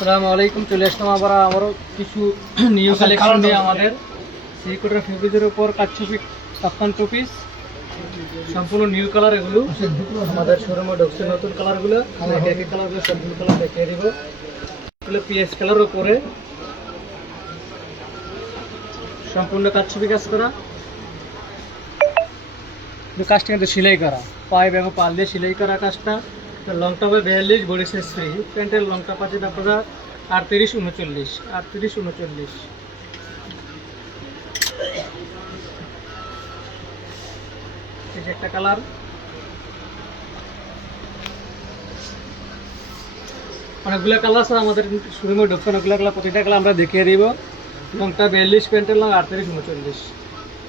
আসসালামু আলাইকুম। চলে আসলাম আবারও কিছু নিউ কালেকশন নিয়ে আমাদের সিকোটার ফেব্রিকের উপর কাচ্চুপি কাপ্তান টু পিস সম্পূর্ণ নিউ কালার। এগুলো আমাদের শোরুমে ঢুকছে নতুন কালারগুলো। এক কালারগুলো সবগুলো কালার দেখিয়ে দিব। এগুলো পিএস কালার উপরে সম্পূর্ণ কাচ্চুপি কাজ করা, কাজটা কিন্তু সেলাই করা, পাইপ এবং পাল দিয়ে সেলাই করা কাজটা। লং টপে 42, বডি সাইজ 3, প্যান্টের লং টপ আছে আপনারা 38, 39, 38, 39। এই যে একটা কালার, অনেকগুলো কালার আছে আমাদের শোরুমে ঢুকছে। অনেকগুলো কালার, প্রতিটা কালার আমরা দেখিয়ে দিব। লংটা 42, প্যান্টের লং 38, 39,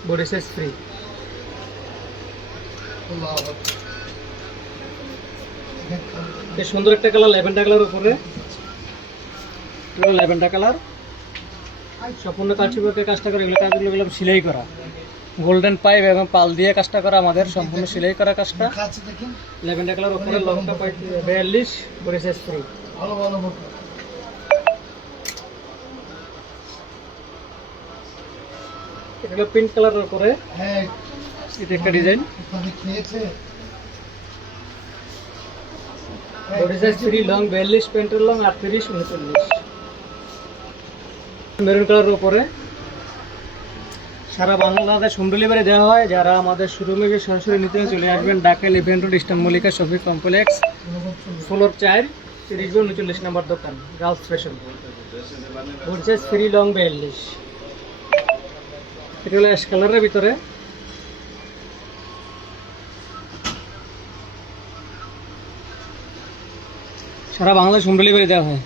বডি সাইজ 3। সুন্দর একটা কালার, ল্যাভেন্ডার কালার উপরে, ল্যাভেন্ডার কালার সম্পূর্ণ কাচিবর্কের কাজটা করে। এগুলো কাজগুলো সেলাই করা, গোল্ডেন পাইপ এবং পাল দিয়ে কাজটা করা, আমাদের সম্পূর্ণ সেলাই করা কাজটা। ল্যাভেন্ডার কালার উপরে, লংটা 42, বডি সাইজ 3। এটা পিঙ্ক কালারের উপরে, এটা একটা ডিজাইন, বডি সাইজ 3, লং 42, প্যান্টের লং 38, 39। মেরুন কালারের উপরে সারা বাংলাদেশ হোম ডেলিভারি দেওয়া হয়। যারা আমাদের শোরুমে গিয়ে সরাসরি নিতে চলে আসবেন, Dhaka event road, eastern Mallika shopping complex, floor 4, 30-39 নম্বর দোকান, girls fashion. Body size 3, long 42। এটা হলো অ্যাশ কালারের ভিতরে, সারা বাংলাদেশ হোম ডেলিভারি দেওয়া হয়।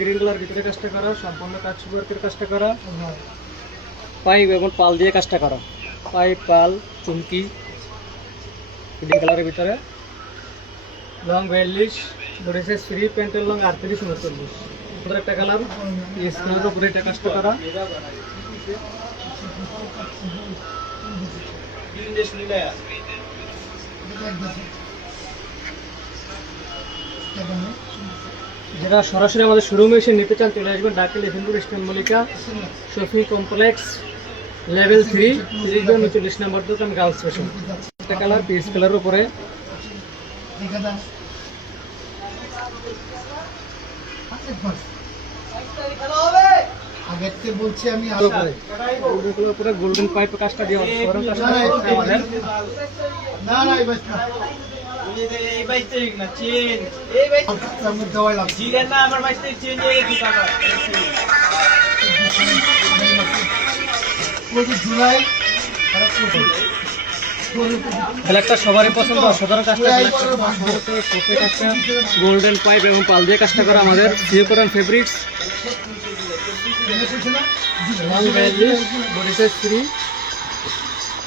গ্রিন কালার ভিতরে কাজটা করা, সম্পূর্ণ কাচওয়ার্কের কাজটা করা, পাইপ এবং পাল দিয়ে কাজটা করা, পাইপ পাল চুমকি। গ্রিন কালারের ভিতরে, লং 42, বডি সাইজ 3, প্যান্টের লং 38, 39। সুন্দর একটা কালার, এই স্কালারের উপরে এটা কাজটা করা। যারা সরাসরি আমাদের শোরুমে এসে নিতে চান চলে আসবেন, Dhaka event road, eastern Mallika shopping complex, level 3, 30-39 নম্বর দোকান, গার্লস ফ্যাশন। একটা কালার, পিস কালারের উপরে, গোল্ডেন পাইপ কাজটা দিয়ে আমাদের। ব্ল্যাকটা সবারই পছন্দ, সাধারণ কাজটা গোল্ডেন পাইপ এবং পাল দিয়ে কাজটা করা, আমাদের সিকোটার ফেব্রিক্স। বডি সাইজ 3,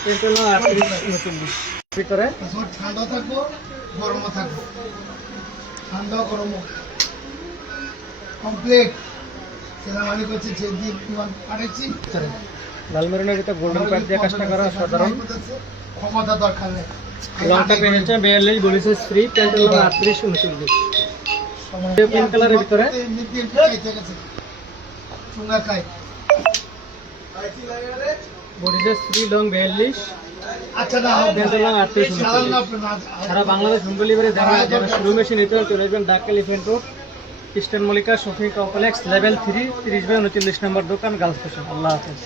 প্যান্টের লং 38, 39। ভিতরে ঠান্ডা থাকবো, গরমও থাকবো, ঠান্ডা গরমও কমপ্লিট। সেনাবাহিনী করছে যে দিয়ে পাঠাচ্ছি। লাল মেরুনের ভিতরে গোল্ডেন পাইপ দিয়ে কাজটা করা, সাধারণ ক্ষমতা দরকার নেই। লংটা পেয়েছে 42, বডি সাইজ 3, প্যান্টের লং 38, 39। পিঙ্ক কালারের ভিতরে, বডি সাইজ 3, লং 42, প্যান্টের লং 38, 39। সারা বাংলাদেশ হোম ডেলিভারি দেওয়া হয়। যারা শোরুমে এসে নিতে চলে আসবেন, Dhaka event road, eastern Mallika shopping complex, level 3, 30-39 নম্বর দোকান, গার্লস ফ্যাশন। আল্লাহ হাফেজ।